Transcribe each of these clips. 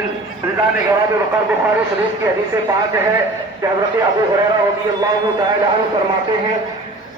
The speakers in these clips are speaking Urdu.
رضوان گرامی وقار بخاری شریف کی حدیث پاک ہے کہ حضرت ابو ہریرہ رضی اللہ تعالی عنہ فرماتے ہیں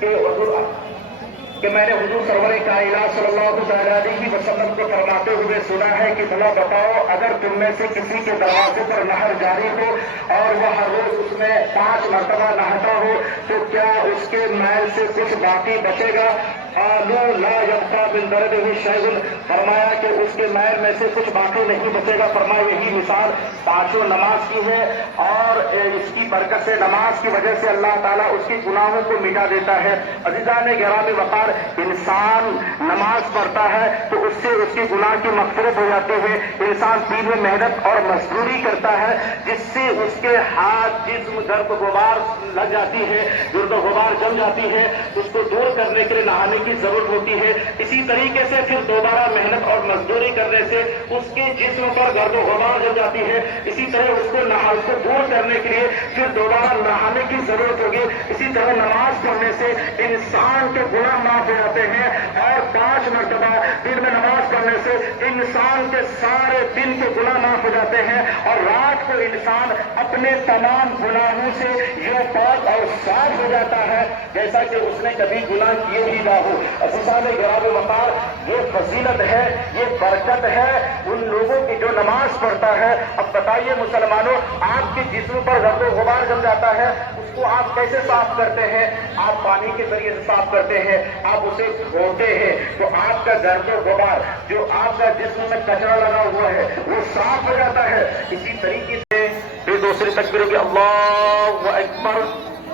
کہ میں نے حضور سرور کائنات صلی اللہ علیہ وسلم کو فرماتے ہوئے سنا ہے کہ بھلا بتاؤ، اگر تم میں سے کسی کے دروازے پر نہر جاری ہو اور وہ ہر روز اس میں 5 مرتبہ نہاتا ہو تو کیا اس کے میل سے کچھ باقی بچے گا؟ قالوا لا يبقى من درده شيء، فرمایا کہ اس کے میل میں سے کچھ باقی نہیں بچے گا۔ فرمایا یہی مثال پانچوں نماز کی ہے، اور اس کی برکت سے، نماز کی وجہ سے اللہ تعالیٰ اس کے گناہوں کو مٹا دیتا ہے۔ عزیزان گرامی وقار، انسان نماز پڑھتا ہے تو اس سے اس کے گناہ کی مغفرت ہو جاتی ہے۔ انسان دین میں محنت اور مزدوری کرتا ہے جس سے اس کے ہاتھ، جسم، گرد و غبار لگ جاتی ہے، گرد و غبار جم جاتی ہے، اس کو دور کرنے کے لیے نہانے کی ضرورت ہوتی ہے۔ اسی طریقے سے پھر دوبارہ محنت اور مزدوری کرنے سے اس کے جسم پر گرد و غبار جم جاتی ہے۔ اسی طرح اس کو دور کرنے کے لیے پھر دوبارہ نہانے کی ضرورت ہوگی۔ اسی طرح نماز پڑھنے سے انسان کے گناہ معاف ہو جاتے ہیں، اور 5 مرتبہ دن میں نماز پڑھنے سے انسان کے سارے دن کے گناہ معاف ہو جاتے ہیں، اور رات کو انسان اپنے تمام گناہوں سے یہ پاک اور صاف ہو جاتا ہے جیسا کہ اس نے کبھی گناہ کیے ہی نہ ہو۔ عزیزان گرامی وقار، یہ فضیلت ہے، یہ برکت ہے ان لوگوں کی جو نماز پڑھتا ہے۔ اب بتائیے مسلمانوں، آپ کے جسم پر گرد و غبار جم جاتا ہے، اس کو آپ کیسے صاف کرتے ہیں؟ آپ پانی کے ذریعے سے صاف کرتے ہیں، آپ اسے دھوتے ہیں، تو آپ کا گرد و غبار، جو آپ کا جسم میں کچرا لگا ہوا ہے، وہ صاف ہو جاتا ہے۔ اسی طریقے سے پھر دوسری تکبیر ہوگی اللہ اکبر،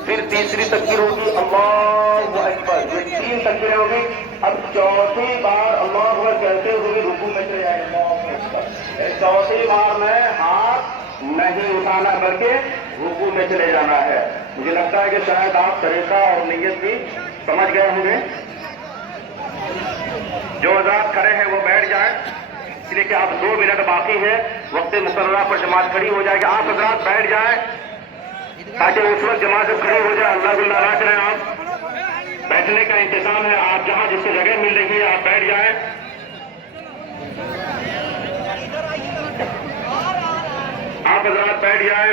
پھر تیسری تکبیر ہوگی اللہ اکبر، یہ 3 تکبیریں ہوگی۔ اب چوتھی بار اللہ اکبر کہتے ہوئے رکوع میں چلے جائیں اللہ اکبر۔ چوتھی بار میں ہاتھ نہیں اٹھانا بلکہ رکوع میں چلے جانا ہے۔ مجھے لگتا ہے کہ شاید آپ طریقہ اور نیت بھی سمجھ گئے ہوں گے۔ جو حضرات کھڑے ہیں وہ بیٹھ جائیں، اس لیے کہ اب 2 منٹ باقی ہے، وقت مقررہ پر جماعت کھڑی ہو جائے گی۔ آپ حضرات بیٹھ جائیں تاکہ اس وقت جماعت جب کھڑی ہو جائے اللہ کو ناراض کریں۔ آپ بیٹھنے کا انتظام ہے، آپ جہاں جس کو جگہ مل رہی ہے آپ بیٹھ جائیں۔ آپ حضرات بیٹھ جائیں۔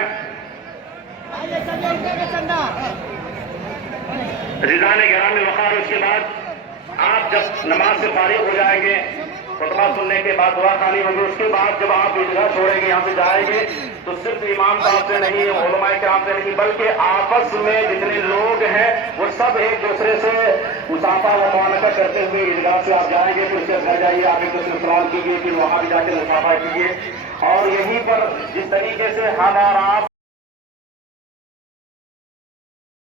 رضوان گرامی وقار، اس کے بعد آپ جب نماز سے فارغ ہو جائیں گے، خطبہ سننے کے بعد دعا خانی ہوگی، اس کے بعد جب آپ عیدگاہ چھوڑیں گے، یہاں سے جائیں گے، تو صرف امام صاحب سے نہیں، علماء کرام سے نہیں، بلکہ آپس میں جتنے لوگ ہیں وہ سب ایک دوسرے سے مصافحہ و معانقہ کرتے ہوئے عیدگاہ سے آپ جائیں گے، پھر اس کے گھر جائیے، آپ ایک دوسرے سے سلام کیجیے، پھر وہاں بھی جا کے مصافحہ کیجیے۔ اور یہیں پر جس طریقے سے ہمارا